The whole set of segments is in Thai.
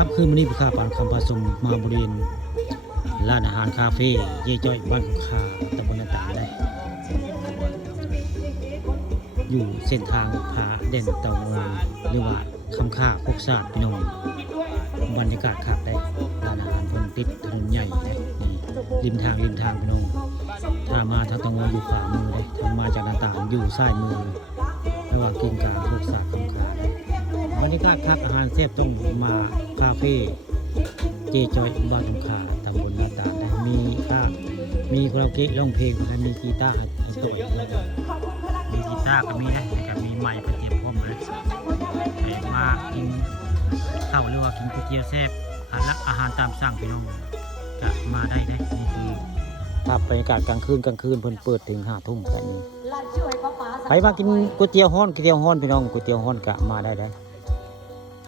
ครับคืนวันนี้ผู้ค้าปานคำผสมมาบริเวณร้านอาหารคาเฟ่เย่จ้อยบ้านคาตำบลนาตาลได้อยู่เส้นทางผาเด่นเตางอยหรือว่าคำค่าพกศาสตร์พี่น้องบรรยากาศขับได้ร้านอาหารคนติดถนนใหญ่ได้นี่ริมทางพี่น้องถ้ามาทางเตางอยอยู่ขวามือได้ทางมาจากนาตาลอยู่ซ้ายมือระหว่างกินกลางพกศาสตร์คำค่าบรรยากาศคักอาหารแซ่บต้องมาคาเฟ่เจจอยบ้านคำค่าตำบลนาตาลได้มีคาราโอเกะร้องเพลงและมีกีตาร์ให้ต่อยมีกีตาร์ก็มีนะแล้วก็มีไมค์เตรียมพร้อมเลยมากินข้าวหรือว่ากินก๋วยเตี๋ยวแซ่บอาหารตามสั่งพี่น้องจะมาได้นี่คือภาพบรรยากาศกลางคืนเพิ่นเปิดถึง5 ทุ่มกันไปมากินก๋วยเตี๋ยวฮ้อนพี่น้องก๋วยเตี๋ยวฮ้อนก็มาได้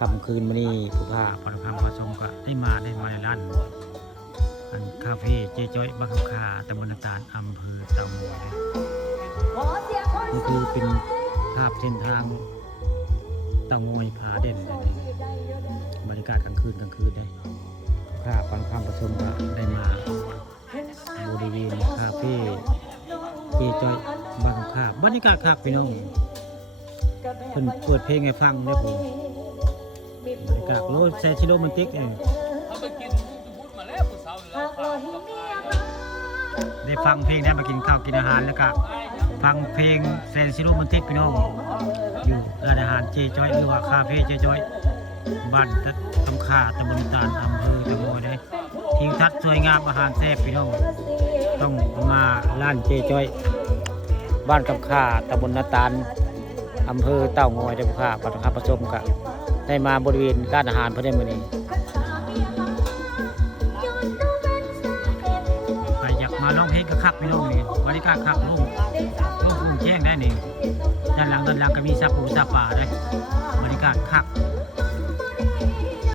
ค่ำคืนมื้อนี้ผู้พาปานคำผสมก็ได้มาในร้านคาเฟ่เจจอยบ้านคำคาตำบลนาตาลอำเภอเตางอยนี่คือเป็นภาพเส้นทางเตางอยผาเด่นบรรยากาศกลางคืนได้ข้าปานคำผสมก็ได้มาบริเวณคาเฟ่เจจอยบ้านคำคาบรรยากาศคักพี่น้องเพิ่นเปิดเพลงให้ฟังได้ผมบรรยากาศแซ่โรแมนติกได้ฟังเพลงได้มากินข้าวกินอาหารแล้วก็ฟังเพลงแฟนซิโรแมนติกพี่น้องอยู่ร้านอาหารเจจอยหรือว่าคาเฟ่เจจอยบ้านคำค่าตำบลนาตาลอำเภอเตางอยได้ทิวทัศน์สวยงามอาหารแซ่บพี่น้องต้องมาร้านเจจอยบ้านคำค่าตำบลนาตาลอำเภอเตางอยได้ค่ะปานคำผสมกับได้มาบริเวณร้านอาหารเพื่อได้มื้อนี้ใครอยากมาร้องเพลงก็คักพี่น้องนี่บรรยากาศคักลุ่มแจ้งได้นี่ด้านหลังก็มีซาปูซาป่าได้บรรยากาศคัก